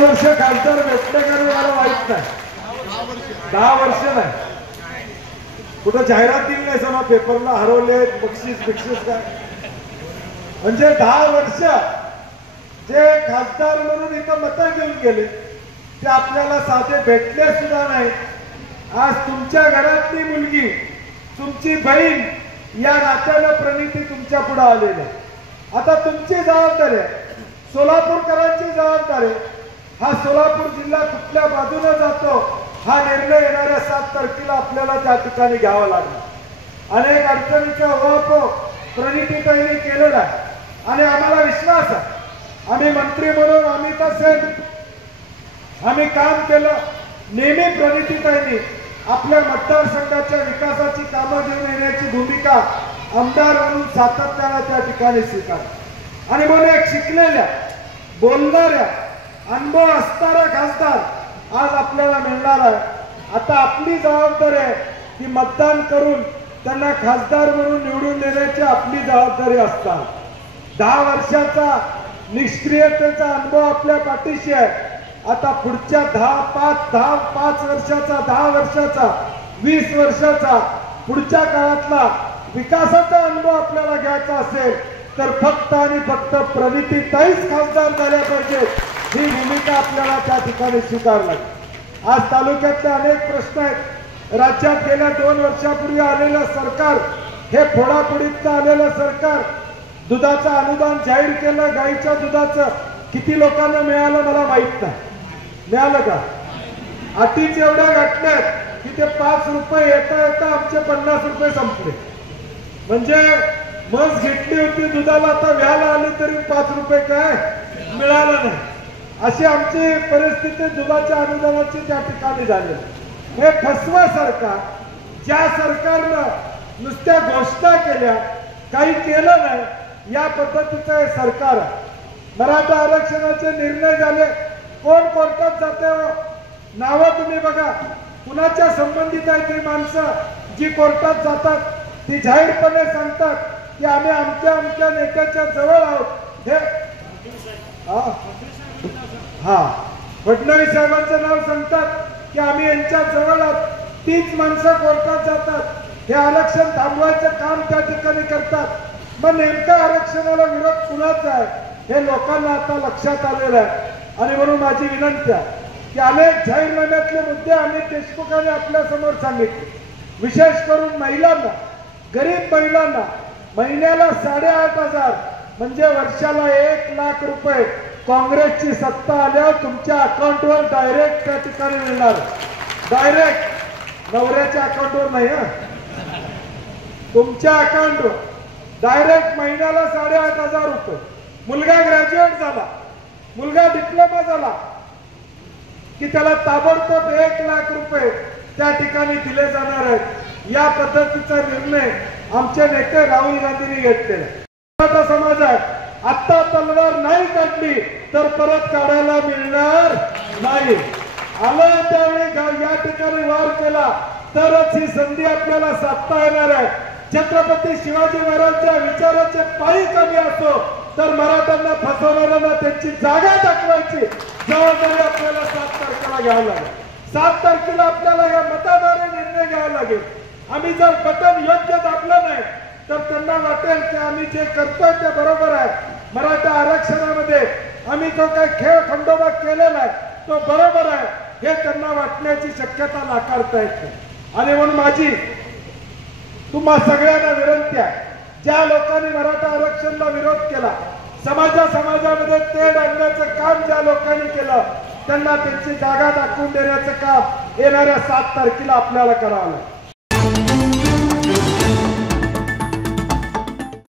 वर्ष खासदार भेटले का मला माहित नाही। 10 वर्ष नाही, कुठं जाहिरात दिली नाही समा पेपरला हरवले बक्षीस काय, म्हणजे 10 वर्ष जे खासदार म्हणून इथं मतं घेऊन गेले ते आपल्याला साधे भेटले सुद्धा नाही। आज तुमच्या घरातली मुलगी, तुमची बहीण या नात्यानं प्रणिती तुमच्या पुढे आलेली आहे। आता तुमची जबाबदारी आहे, सोलापूरकरांची जबाबदारी आहे, हा सोलापूर जिल्हा कुठल्या बाजूने जातो हा निर्णय येणाऱ्या 7 तारखेला आपल्याला त्या ठिकाणी घ्यावा लागला। अनेक अडचणीचा ओळख प्रणितीताईंनी केलेला आहे आणि आम्हाला विश्वास आहे, आम्ही मंत्री म्हणून आम्ही तसे आम्ही काम केलं। नेहमी प्रणितीताईंनी आपल्या मतदारसंघाच्या विकासाची कामं घेऊन येण्याची भूमिका आमदार म्हणून सातत्याने त्या ठिकाणी स्वीकारली आणि म्हणून एक शिकलेल्या, बोलणाऱ्या, अनुभव असणारा खासदार आज आपल्याला मिळणार आहे। आता आपली जबाबदारी आहे की मतदान करून त्यांना खासदार म्हणून निवडून देण्याची आपली जबाबदारी असतात। 10 वर्षाचा निष्क्रियतेचा अनुभव आपल्या पाठीशी आहे। आता पुढच्या 5 वर्षाचा, 10 वर्षाचा, 20 वर्षाचा पुढच्या काळातला विकासाचा अनुभव आपल्याला घ्यायचा असेल तर फक्त आणि फक्त प्रणितीताईच खासदार झाल्या पाहिजे, ही भूमिका आपल्याला त्या ठिकाणी स्वीकारावी लागेल। आज तालुक्यातले अनेक प्रश्न आहेत। राज्यात गेल्या 2 वर्षापूर्वी आलेलं सरकार हे फोडाफोडीचं आलेलं सरकार, दुधाचं अनुदान जाहीर केलं, गाईच्या दुधाचं किती लोकांना मिळालं मला माहित नाही, मिळालं का? अटीच एवढ्या घटल्यात की ते 5 रुपये येता येता आमचे 50 रुपये संपले। म्हणजे मस घेतली होती दुधाला, आता व्याला आली तरी 5 रुपये काय मिळालं नाही, अशी आमची परिस्थिती दुधाच्या अनुदानाची त्या ठिकाणी झाली। हे फसवा सरकार, ज्या सरकारनं नुसत्या घोषणा केल्या काही केलं नाही, या पद्धतीचं हे सरकार आहे। मराठा आरक्षणाचे निर्णय झाले, कोण कोर्टात जाते हो? नावं तुम्ही बघा, कुणाच्या संबंधित आहे ती माणसं जी कोर्टात जातात, ती जाहीरपणे सांगतात की आम्ही आमच्या नेत्याच्या जवळ आहोत। हे फडणवीस साहेबांचं नाव सांगतात की आम्ही यांच्या जवळ आहोत, तीच माणसं कोर्टात जातात, हे आरक्षण थांबवायचं काम त्या ठिकाणी करतात। मग नेमका आरक्षणाला विरोध कुणाचा आहे हे लोकांना आता लक्षात आलेलं आहे आणि म्हणून माझी विनंती आहे की अनेक जाहीरनाम्यातले मुद्दे अनेक देशमुखांनी आपल्या समोर सांगितले, विशेष करून महिलांना, गरीब महिलांना महिन्याला 8,500 म्हणजे वर्षाला 1 लाख रुपये काँग्रेसची सत्ता आल्यावर तुमच्या अकाउंटवर डायरेक्ट त्या ठिकाणी मिळणार। डायरेक्ट नवऱ्याच्या अकाउंटवर नाही, तुमच्या अकाउंटवर डायरेक्ट महिन्याला 8,500 रुपये। मुलगा ग्रॅज्युएट झाला, मुलगा डिप्लोमा झाला की त्याला ताबडतोब 1 लाख रुपये त्या ठिकाणी दिले जाणार आहेत। या पद्धतीचा निर्णय आमचे नेते राहुल गांधींनी घेतलेला। मराठा समाज आहे, आता तलवार नाही काढली तर परत काढायला मिळणार नाही। आलं त्यावेळी या ठिकाणी वार केला तरच ही संधी आपल्याला साधता येणार आहे। छत्रपती शिवाजी महाराजांच्या विचाराचे पायी कमी असो तर मराठ्यांना फसवणाऱ्यांना त्यांची जागा दाखवायची जबाबदारी आपल्याला 7 तारखेला घ्यावी लागेल। 7 तारखेला आपल्याला या मताद्वारे निर्णय घ्यावा लागेल। आम्ही जर बटन योग्य दाबलं नाही तर त्यांना वाटेल की आम्ही जे करतोय ते बरोबर आहे, मराठा आरक्षणामध्ये आम्ही जो काही खेळ खंडोबा केलेला आहे तो बरोबर आहे, हे त्यांना वाटण्याची शक्यता नाकारता येत नाही। आणि म्हणून माझी तुम्हा सगळ्यांना विनंती आहे, ज्या लोकांनी मराठा आरक्षणाला विरोध केला, समाजामध्ये तेढ आणण्याचं काम ज्या लोकांनी केलं, त्यांना त्यांची जागा दाखवून देण्याचं काम येणाऱ्या 7 तारखेला आपल्याला करावं लागेल।